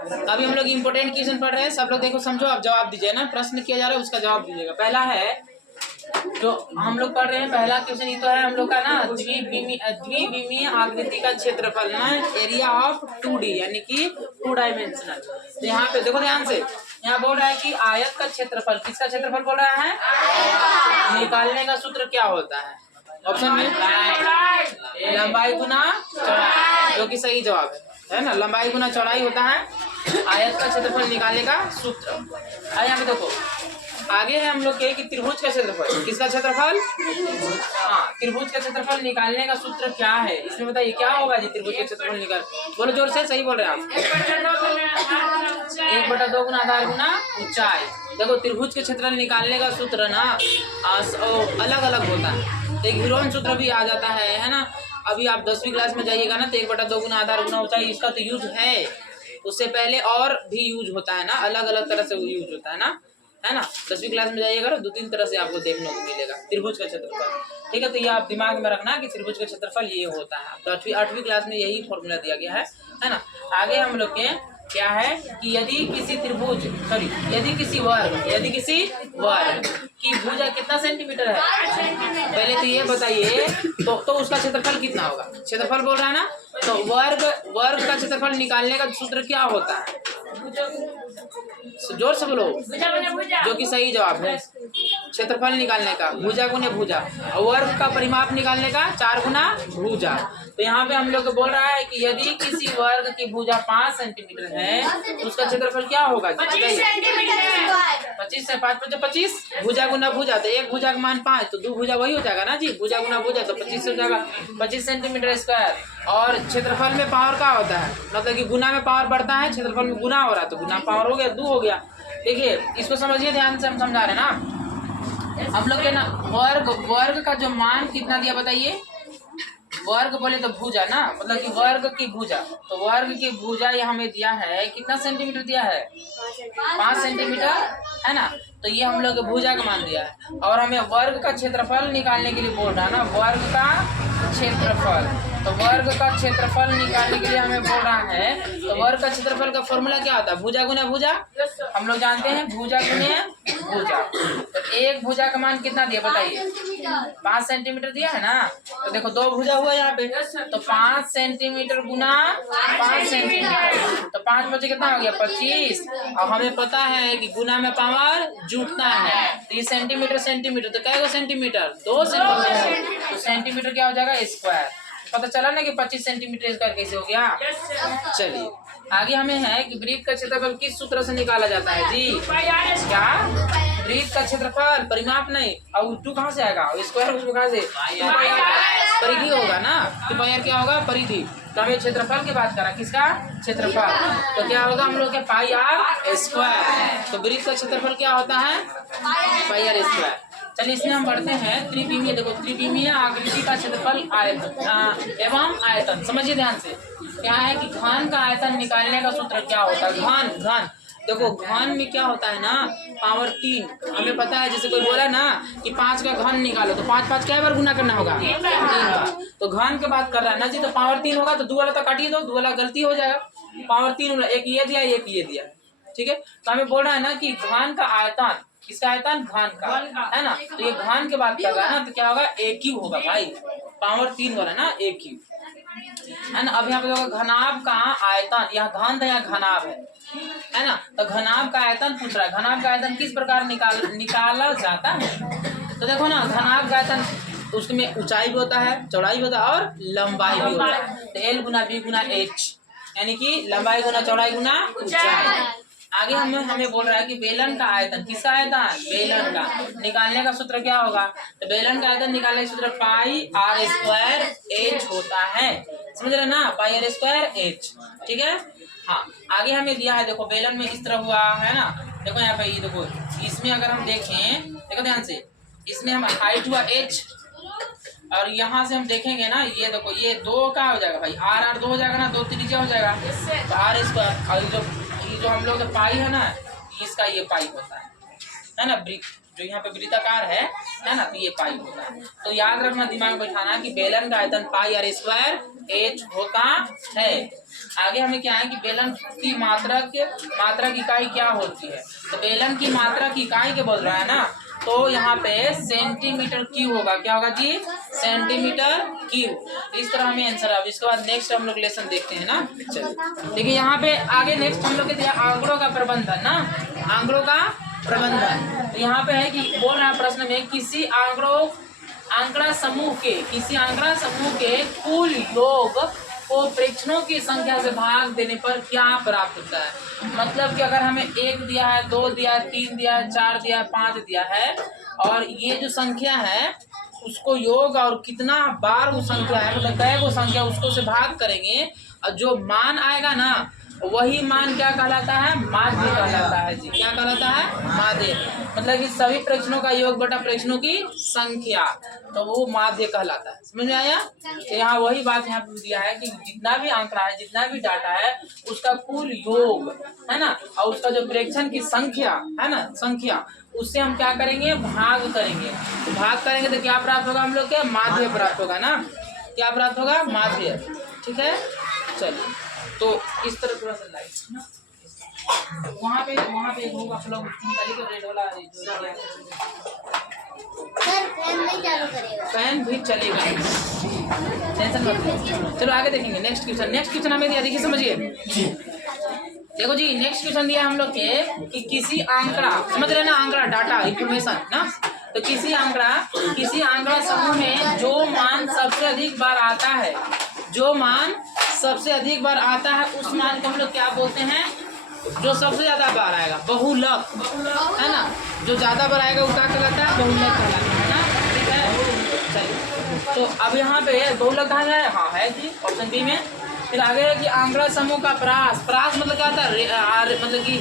अभी हम लोग इम्पोर्टेंट क्वेश्चन पढ़ रहे हैं, सब लोग देखो समझो, आप जवाब दीजिए ना, प्रश्न किया जा रहा है उसका जवाब दीजिएगा। पहला है जो हम लोग पढ़ रहे हैं, पहला क्वेश्चन ये तो है हम लोग का ना, द्विविमीय आकृति का क्षेत्रफल ना, एरिया ऑफ 2D यानी कि 2 डायमेंशनल। तो यहाँ पे देखो ध्यान से, यहाँ बोल रहा है कि आयत का क्षेत्रफल, किसका क्षेत्रफल बोल रहा है, निकालने का सूत्र क्या होता है? ऑप्शन में लंबाई गुना चौड़ाई, जो कि सही जवाब है ना, लंबाई गुना चौड़ाई होता है आयत का क्षेत्रफल निकालने का सूत्र। यहाँ पे देखो आगे है हम लोग के कि त्रिभुज का क्षेत्रफल, किसका क्षेत्रफल, हाँ त्रिभुज का क्षेत्रफल निकालने का सूत्र क्या है, इसमें बताइए क्या होगा जी त्रिभुज का क्षेत्रफल निकाल, बोलो जोर से, सही बोल रहे हैं आप, 1/2 गुना आधार गुना ऊंचाई। देखो त्रिभुज के क्षेत्रफल निकालने का सूत्र ना अलग अलग होता है, तो एक विरोध सूत्र भी आ जाता है ना। अभी आप 10वीं क्लास में जाइएगा ना तो 1/2 गुना आधार गुना ऊंचाई, इसका तो यूज है, उससे पहले और भी यूज होता है ना, अलग अलग तरह से यूज होता है ना 10वीं क्लास में जाइएगा तो 2-3 तरह से आपको देखने को मिलेगा त्रिभुज का क्षेत्रफल, ठीक है। तो ये आप दिमाग में रखना कि त्रिभुज का क्षेत्रफल ये होता है, तो 8वीं क्लास में यही फॉर्मूला दिया गया है ना। आगे हम लोग के क्या है कि यदि किसी वर्ग की भुजा कितना सेंटीमीटर है, पहले तो ये बताइए, तो उसका क्षेत्रफल कितना होगा, क्षेत्रफल बोल रहा है ना, तो वर्ग का क्षेत्रफल निकालने का सूत्र क्या होता है, जोर से बोलो, जो कि सही जवाब है, क्षेत्रफल निकालने का भुजा गुने भुजा, और वर्ग का परिमाप निकालने का 4 गुना भुजा। तो यहाँ पे हम लोग को बोल रहा है कि यदि किसी वर्ग की भुजा 5 सेंटीमीटर है तो उसका क्षेत्रफल क्या होगा, 25 से 5 25 भुजा गुना भुजा, तो एक भुजा का मान 5, तो 2 भुजा वही हो जाएगा ना जी, भुजा गुना भुजा तो 25 हो जाएगा, 25 सेंटीमीटर स्क्वायर। और क्षेत्रफल में पावर क्या होता है, मतलब कि गुना में पावर बढ़ता है, क्षेत्रफल में गुना हो रहा है तो गुना पावर हो गया 2 हो गया। देखिए इसको समझिए ध्यान से, हम समझा रहे हैं ना, हम लोग के ना वर्ग का जो मान कितना दिया बताइए, वर्ग बोले तो भुजा ना, मतलब कि वर्ग की भुजा, तो वर्ग की भुजा ये हमें दिया है कितना सेंटीमीटर दिया है, 5 सेंटीमीटर है ना, तो ये हम लोग भुजा का मान दिया है। और हमें वर्ग का क्षेत्रफल निकालने के लिए बोल रहा है ना, वर्ग का क्षेत्रफल, तो वर्ग का क्षेत्रफल निकालने के लिए हमें बोल रहा है, तो वर्ग का क्षेत्रफल का फॉर्मूला क्या होता है, भुजा गुना भुजा, हम लोग जानते हैं भुजा गुने भुजा। तो एक भुजा का मान कितना दिया बताइए, 5 सेंटीमीटर दिया है ना, तो देखो 2 भुजा हुआ यहाँ पे, तो 5 सेंटीमीटर गुना 5 सेंटीमीटर, तो 5 बचे कितना हो गया 25, और हमें पता है कि गुना में पावर जुटना है, तो ये सेंटीमीटर, तो क्या सेंटीमीटर 2 सेंटीमीटर, तो सेंटीमीटर क्या हो जाएगा स्क्वायर। पता चला ना कि 25 सेंटीमीटर स्क्वायर कैसे हो गया। चलिए आगे हमें है कि वृत्त का क्षेत्रफल किस सूत्र से निकाला जाता है जी, क्या वृत्त का क्षेत्रफल, परिमाप नहीं, और 2 कहाँ से आएगा, स्क्वायर उसमें कहाँ से, परिधि होगा ना, तो पायर क्या होगा परिधि, तो हमें क्षेत्रफल की बात करा, किसका क्षेत्रफल, तो क्या होगा हम लोग के पाई आर स्क्वायर, तो वृत्त का क्षेत्रफल क्या होता है पाई आर स्क्वायर। चलिए इसमें हम पढ़ते हैं त्रिविमीय, देखो त्रिविमीय आकृति का क्षेत्रफल आयतन एवं आयतन, समझिए ध्यान से, क्या है कि घन का आयतन निकालने का सूत्र क्या होता है, घन देखो घन में क्या होता है ना, पावर 3, हमें पता है, जैसे कोई बोला ना कि 5 का घन निकालो, तो 5 क्या बार गुना करना होगा 3 बार, तो घन की बात कर रहा है ना जी, तो पावर 3 होगा, तो 2 वाला तो काटिए दो, 2 वाला गलती हो जाएगा, पावर 3 होगा, एक ये दिया एक ये दिया, ठीक है। तो हमें बोल रहा है ना कि घन का आयतन, किसका आयतन, घन का है ना, तो ये घन की बात कर रहा है ना, तो क्या होगा AQ होगा भाई, पावर 3 वाला ना AQ है ना। अब यहाँ पे होगा घनाभ का आयतन, यहाँ घन था यहाँ घनाभ है ना, तो घनाभ का आयतन पूछ रहा है, घनाभ का आयतन किस प्रकार निकाला जाता है, तो देखो ना घनाभ का आयतन उसमें ऊंचाई भी होता है, चौड़ाई भी होता है और लंबाई भी होता है, तो L गुना B गुना H, यानी कि लंबाई गुना चौड़ाई गुना ऊंचाई। आगे हमें बोल रहा है कि बेलन का आयतन, किसका आयतन, बेलन का, निकालने का सूत्र क्या होगा, तो बेलन का आयतन निकालने का सूत्र पाई आर स्क्वायर एच होता है, समझ रहे ना, पाई आर स्क्वायर एच, ठीक है। हाँ आगे हमें दिया है, देखो बेलन में इस तरह हुआ है ना, देखो यहाँ पे ये देखो, इसमें अगर हम देखें, देखो ध्यान से, इसमें हम हाइट हुआ h, और यहाँ से हम देखेंगे ना, ये देखो ये 2 का हो जाएगा भाई, आर 2 हो जाएगा ना, 2 त्रिज्या हो जाएगा, तो आर स्क्वायर, और जो हम लोग पाई है ना, इसका ये पाई होता है ना, ब्रिक जो यहाँ पे वृत्ताकार है ना, तो ये पाई होता है। तो याद रखना, दिमाग में बैठाना कि बेलन का आयतन पाई आर स्क्वायर h होता है। आगे हमें क्या है कि बेलन की मात्रक इकाई क्या होती है, तो बेलन की मात्रक इकाई के बोल रहा है ना, तो यहाँ पे सेंटीमीटर क्यूब होगा। क्या होगा जी? Centimetre cube. इस तरह हमें आंसर है। इसके बाद नेक्स्ट हम लोग लेसन देखते हैं ना। चलिए देखिए यहाँ पे आगे नेक्स्ट हम लोग के दिया आंकड़ों का प्रबंधन ना, आंकड़ों का प्रबंधन। तो यहाँ पे है कि बोल रहा है प्रश्न में किसी आंकड़ा समूह के कुल योग को प्रेक्षणों की संख्या से भाग देने पर क्या प्राप्त होता है। मतलब कि अगर हमें 1 दिया है, 2 दिया है, 3 दिया है, 4 दिया है, 5 दिया है, और ये जो संख्या है उसको योग और कितना बार वो संख्या है, मतलब कई वो संख्या उसको से भाग करेंगे, और जो मान आएगा ना वही मान क्या कहलाता है? माध्य कहलाता है जी। क्या कहलाता है? माध्य। मतलब कि सभी प्रेक्षणों का योग बटा प्रेक्षणों की संख्या, तो वो माध्य कहलाता है। समझ में आया? तो यहाँ वही बात यहाँ पे दिया है कि जितना भी आंकड़ा है, जितना भी डाटा है, उसका कुल योग है ना, और उसका जो प्रेक्षण की संख्या है ना, संख्या, उससे हम क्या करेंगे? भाग करेंगे। तो भाग करेंगे तो क्या प्राप्त होगा? हम लोग के माध्य प्राप्त होगा ना। क्या प्राप्त होगा? माध्य। ठीक है, चलिए तो इस तरह थोड़ा सा लाइट ना, वहाँ पे होगा आप लोग निकालिए तो रेड वाला फैन भी चलेगा, टेंशन मत लो। चलो आगे देखेंगे नेक्स्ट क्वेश्चन हमें दिया, देखिए समझिए। देखो जी नेक्स्ट क्वेश्चन दिया हम लोग के कि किसी आंकड़ा, समझ रहे ना, आंकड़ा डाटा इंफॉर्मेशन ना, तो किसी आंकड़ा समूह में जो मान सबसे अधिक बार आता है, उस मान को हम लोग क्या बोलते हैं? जो सबसे ज्यादा बार आएगा, बहुलक है ना, जो ज्यादा बार आएगा वो क्या कहलाता है? बहुलक कहलाता है ना। ठीक है, चलिए तो अब यहाँ पे बहुलक कहा जाए, हाँ है जी ऑप्शन बी में। फिर आगे है कि आंकड़ा समूह का प्रास मतलब क्या होता है? मतलब कि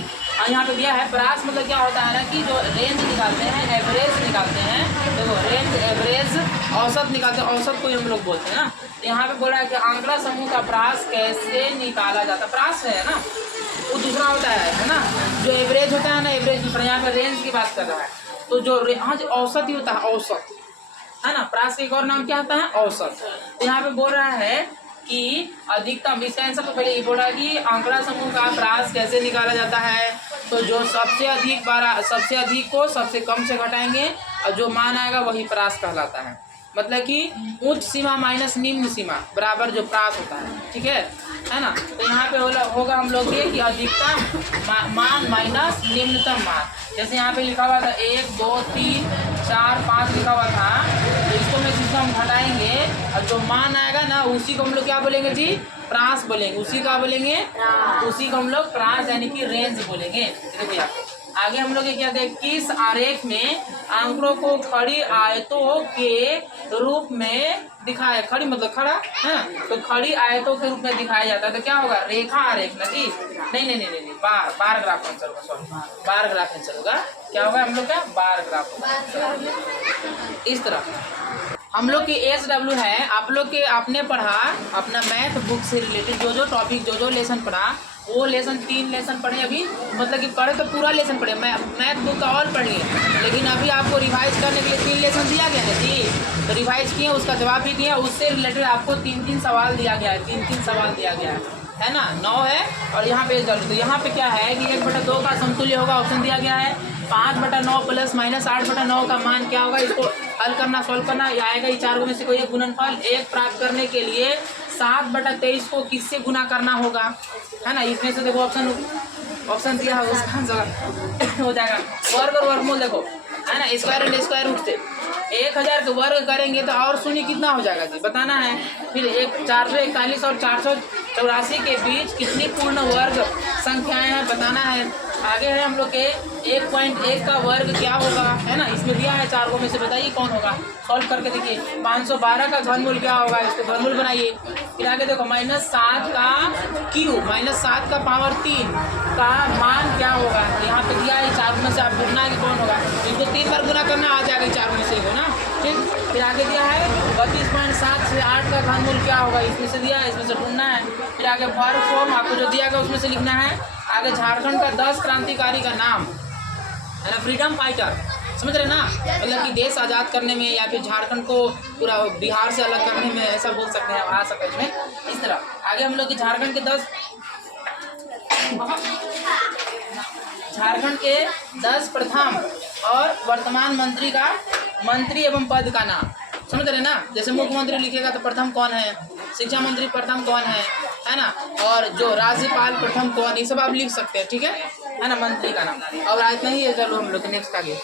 यहाँ पे दिया है प्रास मतलब क्या होता है ना कि जो रेंज निकालते हैं, एवरेज निकालते हैं, देखो रेंज, एवरेज, औसत निकालते हैं, औसत को हम लोग बोलते हैं ना। तो यहाँ पे बोल रहा है कि आंकड़ा समूह का प्रास कैसे निकाला जाता है। प्रास है ना, वो दूसरा होता है ना, जो एवरेज होता है ना, एवरेज दूसरा, यहाँ पे रेंज की बात कर रहा है। तो जो हाँ औसत ही होता है, औसत है ना, प्रास का एक और नाम क्या होता है? औसत। तो यहाँ पे बोल रहा है कि अधिकतम, इसका आंसर तो पहले ये बोल रहा है कि आंकड़ा समूह का प्रास कैसे निकाला जाता है, तो जो सबसे अधिक को सबसे कम से घटाएंगे, और जो मान आएगा वही प्रास कहलाता है। मतलब कि उच्च सीमा माइनस निम्न सीमा बराबर जो प्रास होता है। ठीक है ना। तो यहाँ पे होगा हम लोग ये कि अधिकतम मान माइनस निम्नतम मान। जैसे यहाँ पे लिखा हुआ था 1 2 3 4 5 लिखा हुआ था, तो इसको में जिसको हम घटाएंगे और जो मान आएगा ना उसी को हम लोग क्या बोलेंगे जी? प्रास बोलेंगे। उसी का बोलेंगे, उसी को हम लोग प्रास यानी कि रेंज बोलेंगे। देखो यहाँ आगे हम लोग ये क्या देखें, किस आरेख में आंकड़ों को खड़ी आयतों के रूप में दिखाया, खड़ी मतलब खड़ा है, तो खड़ी आयतों के रूप में दिखाया जाता है। तो क्या होगा? रेखा आरेख ना जी, नहीं, बार ग्राफ आंसर होगा, सॉरी बार ग्राफ आंसर होगा। क्या होगा हम लोग का? बार ग्राफ होगा। इस तरह हम लोग की SW है, आप लोग के आपने पढ़ा अपना मैथ बुक से रिलेटेड जो टॉपिक जो लेसन पढ़ा, वो लेसन 3 लेसन पढ़े अभी, मतलब कि पढ़े तो पूरा लेसन पढ़े, मैथ बुक का ऑल पढ़ लिए, लेकिन अभी आपको रिवाइज करने के लिए 3 लेसन दिया गया है जी, तो रिवाइज किए, उसका जवाब भी दिया, उससे रिलेटेड आपको 3 सवाल दिया गया है, 3 सवाल दिया गया है ना, 9 है। और यहाँ पे तो यहाँ पे क्या है कि 1/2 का समतुल्य होगा, ऑप्शन दिया गया है। 5/9 प्लस माइनस 8/9 का मान क्या होगा? इसको हल करना, सॉल्व करना, ये आएगा ये 4 में से कोई एक गुणनफल। 1 प्राप्त करने के लिए 7/23 को किससे गुना करना होगा, है ना। इसमें से देखो ऑप्शन दिया है, उसका आंसर हो जाएगा वर्ग और वर्गमूल, देखो है ना, स्क्वायर एंड स्क्वायर रूट से 1000 के वर्ग करेंगे तो और शून्य कितना हो जाएगा जी, बताना है। फिर 441 और 484 के बीच कितनी पूर्ण वर्ग संख्याएं हैं, बताना है। आगे है हम लोग के 1.1 का वर्ग क्या होगा, है ना, इसमें दिया है 4 में से, बताइए कौन होगा, सॉल्व करके देखिए। 512 का घनमूल क्या होगा, इसको घनमूल बनाइए। फिर आगे देखो -7 का क्यूब, -7 का पावर 3 का मान क्या होगा, तो यहाँ पे दिया है 4 में से आप ढूंढना है कि कौन होगा, इसको 3 बार गुना करना, आ जाएगा 4 में से हो ना, ठीक। फिर आगे दिया है 32.7 से 8 का घनमूल क्या होगा, इसमें से दिया है, इसमें से ढूंढना है। फिर आगे वर्ग फॉर्म आपको जो दिया गया उसमें से लिखना है। आगे झारखंड का 10 क्रांतिकारी का नाम, है ना, फ्रीडम फाइटर, समझ रहे ना, मतलब कि देश आज़ाद करने में या फिर झारखंड को पूरा बिहार से अलग करने में, ऐसा बोल सकते हैं, आ सकता है इसमें इस तरह। आगे हम लोग की झारखंड के 10 प्रथम और वर्तमान मंत्री एवं पद का नाम समझ रहे ना। जैसे मुख्यमंत्री लिखेगा तो प्रथम कौन है, शिक्षा मंत्री प्रथम कौन है ना, और जो राज्यपाल प्रथम कौन, ये सब आप लिख सकते हैं, ठीक है ना, मंत्री का नाम। और आज नहीं है, चलो हम लोग नेक्स्ट आगे।